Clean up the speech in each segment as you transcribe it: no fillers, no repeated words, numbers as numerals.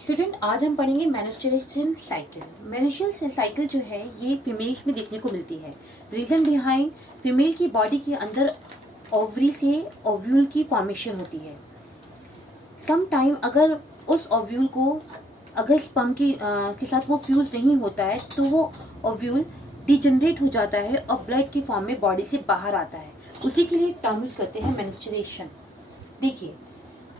Student, आज हम पढ़ेंगे मेंस्ट्रुएशन साइकिल। मेंस्ट्रुअल साइकिल जो है ये फीमेल्स में देखने को मिलती है। रीजन बिहाइंड, फीमेल की बॉडी के अंदर ओवरी से ओव्यूल की फॉर्मेशन होती है। सम टाइम अगर उस ओव्यूल को अगर स्पर्म के साथ वो फ्यूज नहीं होता है तो वो ओव्यूल डिजनरेट हो जाता है और ब्लड की फॉर्म में बॉडी से बाहर आता है। उसी के लिए टर्म यूज करते हैं मेंस्ट्रुएशन। देखिए,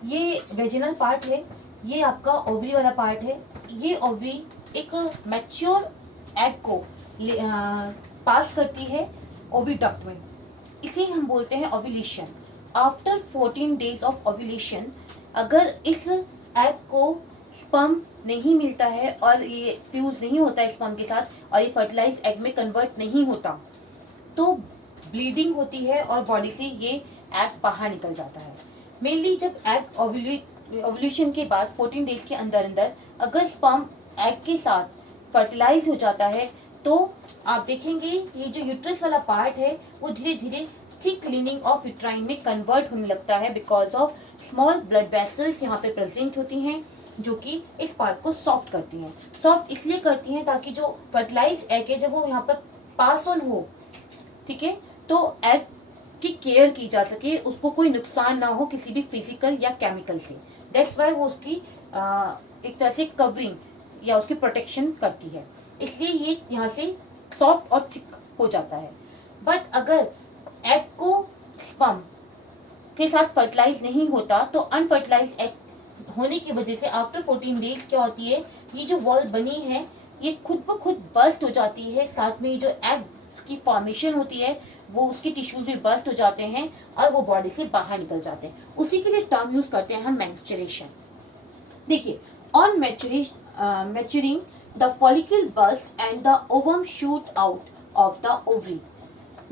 ये वेजिनल पार्ट है, ये आपका ओवरी वाला पार्ट है। ये ओवरी एक मैच्योर एग को पास करती है ओविडक्ट में, इसे हम बोलते हैं ovulation. After 14 days of ovulation अगर इस एग को स्पर्म नहीं मिलता है और ये फ्यूज नहीं होता है स्पर्म के साथ और ये फर्टिलाइज एग में कन्वर्ट नहीं होता तो ब्लीडिंग होती है और बॉडी से ये एग बाहर निकल जाता है। मेनली जब एग ओव्यूलेशन के बाद 14 डेज के अंदर अंदर अगर स्पर्म एग के साथ फर्टिलाइज हो जाता है तो आप देखेंगे ये जो यूट्रस वाला पार्ट है वो धीरे धीरे थिक लिनिंग ऑफ यूट्राइन में कन्वर्ट होने लगता है because of small blood vessels यहाँ पे प्रेजेंट होती हैं जो कि इस पार्ट को सॉफ्ट करती हैं। सॉफ्ट इसलिए करती हैं ताकि जो फर्टिलाइज एग है जब वो यहाँ पर पास ऑन हो, ठीक है, तो एग की केयर की जा सके, उसको कोई नुकसान ना हो किसी भी फिजिकल या केमिकल से। दैट्स वाई वो उसकी एक तरह से कवरिंग या उसकी प्रोटेक्शन करती है, इसलिए ये यहाँ से सॉफ्ट और थिक हो जाता है। बट अगर एग को स्पर्म के साथ फर्टिलाइज नहीं होता तो अनफर्टिलाइज एग होने की वजह से आफ्टर 14 डेज क्या होती है, ये जो वॉल बनी है ये खुद ब खुद बर्स्ट हो जाती है। साथ में ये जो एग की फॉर्मेशन होती है वो उसके टिश्यूज भी बर्स्ट हो जाते हैं और वो बॉडी से बाहर निकल जाते हैं। उसी के लिए टर्म यूज करते हैं हम मेंस्ट्रुएशन। देखिए, on maturing the follicle burst and the ovum shoot out of the ovary.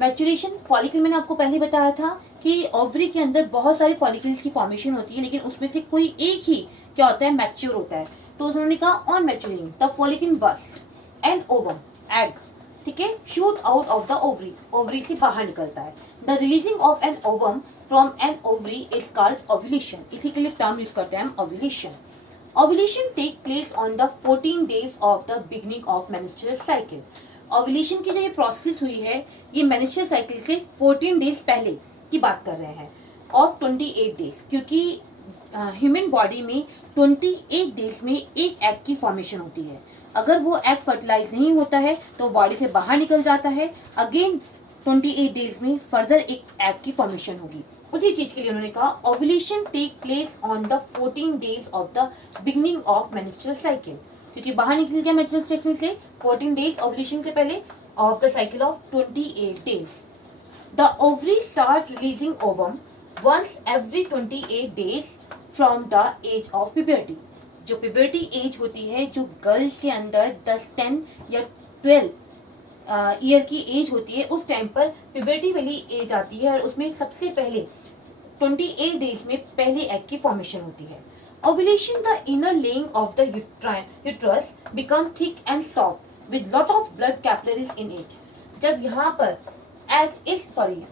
Maturation, follicle मैंने आपको पहले बताया था कि ओवरी के अंदर बहुत सारे फॉलिकल्स की फॉर्मेशन होती है लेकिन उसमें से कोई एक ही क्या होता है, मैच्योर होता है। तो उन्होंने कहा on maturing the follicle burst and ovum egg, ठीक है, shoot out of the ovary, ovary से बाहर निकलता है। The releasing of an ovum from an ovary is called ovulation. इसी के लिए टर्म यूज करते हैं हम ovulation. Ovulation take place on the 14 days of the beginning of menstrual cycle. Ovulation की जो ये प्रोसेस हुई है ये मेंस्ट्रुअल साइकिल से 14 डेज पहले की बात कर रहे हैं ऑफ 28 डेज, क्योंकि ह्यूमन बॉडी में 28 डेज में एक एग की फॉर्मेशन होती है। अगर वो एग फर्टिलाइज नहीं होता है तो बॉडी से बाहर निकल जाता है। अगेन 28 डेज में फर्दर एक एग की फॉर्मेशन होगी। उसी चीज के लिए उन्होंने कहा ovulation take place on the 14 days of the beginning of menstrual cycle, क्योंकि बाहर निकल गया मेंस्ट्रुअल साइकिल से 14 डेज ओव्यूलेशन के पहले of the cycle of 28 days. The ovary start releasing ovum once every 28 days from the age of puberty. जो puberty age होती है, जो गर्ल्स के अंदर 10, 10 या 12 ईयर की एज होती है, उस टाइम पर प्यूबर्टी वाली एज आती है और उसमें सबसे पहले 28 डेज में पहले एग की फॉर्मेशन होती है। Ovulation, the inner laying of the uterus become thick and soft with lot of blood capillaries in it. जब यहाँ पर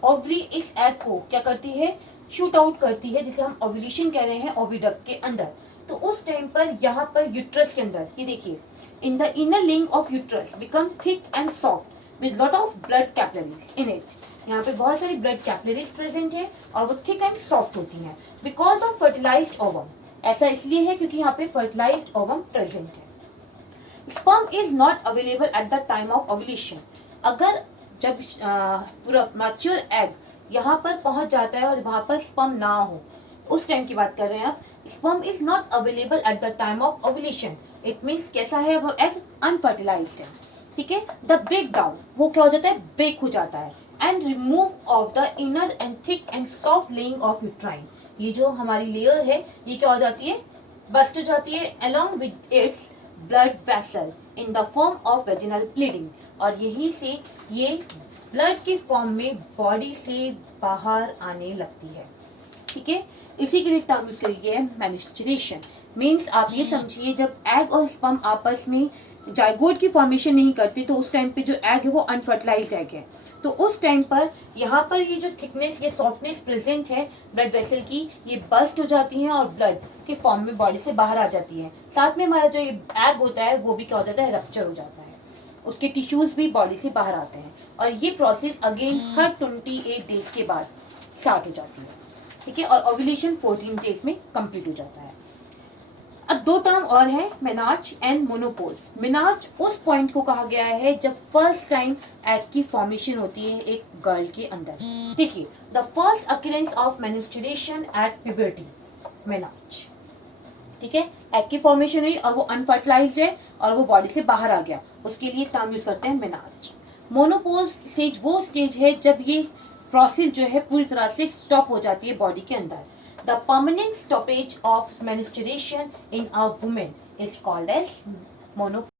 ओवरी इस एग को क्या करती है, शूट आउट करती है, जिसे हम ओव्यूलेशन कह रहे हैं ओविडक्ट के अंदर। तो उस टाइम पर यहाँ पर यूट्रस के अंदर ये देखिए, in the inner laying of uterus become thick and soft with lot of blood capillaries in it. यहाँ पे बहुत सारी ब्लड कैपिलरीज प्रेजेंट है और वो थिक एंड सॉफ्ट होती हैं बिकॉज ऑफ फर्टिलाइज्ड ओवम। ऐसा इसलिए है क्योंकि यहाँ पे फर्टिलाइज्ड ओवम प्रेजेंट है। Sperm is not available at the time of ovulation. अगर जब पूरा मैच्योर एग यहाँ पर पहुंच जाता है और वहां पर स्पर्म ना हो, उस टाइम की बात कर रहे हैं आप। Sperm is not available at the time of ovulation, it means कैसा है, वो एग अनफर्टिलाइज्ड है, ठीक है। द ब्रेक डाउन, वो क्या हो जाता है, ब्रेक हो जाता है। And remove of the inner and thick and soft laying of uterine, ये जो हमारी लेयर है ये क्या हो जाती है, बस्ट हो जाती है along with its blood vessel in the form of vaginal bleeding, और यहीं से ये ब्लड के फॉर्म में बॉडी से बाहर आने लगती है, ठीक है। इसी के लिए टर्म यूज करिए मेंस्ट्रुएशन। मीन्स आप ये समझिए, जब एग और स्पर्म आपस में जाइगोट की फॉर्मेशन नहीं करते तो उस टाइम पे जो एग है वो अनफर्टिलाइज्ड एग है। तो उस टाइम पर यहाँ पर ये जो थिकनेस, ये सॉफ्टनेस प्रेजेंट है ब्लड वेसल की, ये बस्ट हो जाती है और ब्लड के फॉर्म में बॉडी से बाहर आ जाती है। साथ में हमारा जो ये एग होता है वो भी क्या हो जाता है, रप्चर हो जाता है, उसके टिश्यूज भी बॉडी से बाहर आते हैं। और ये प्रोसेस अगेन हर 28 डेज के बाद स्टार्ट हो जाती है, ठीक है। और ओव्यूलेशन 14 डेज में कंप्लीट हो जाता है। अब दो टर्म और है, मेनार्च एंड मोनोपोज। मेनार्च उस पॉइंट को कहा गया है जब फर्स्ट टाइम एग की फॉर्मेशन होती है एक गर्ल के अंदर। देखिए, the first occurrence of menstruation at puberty, menarche, ठीक है। एग की फॉर्मेशन हुई और वो अनफर्टिलाइज्ड है और वो बॉडी से बाहर आ गया, उसके लिए टर्म यूज करते हैं मेनार्च। मोनोपोज स्टेज वो स्टेज है जब ये प्रोसेस जो है पूरी तरह से स्टॉप हो जाती है बॉडी के अंदर। The permanent stoppage of menstruation in a woman is called as menopause.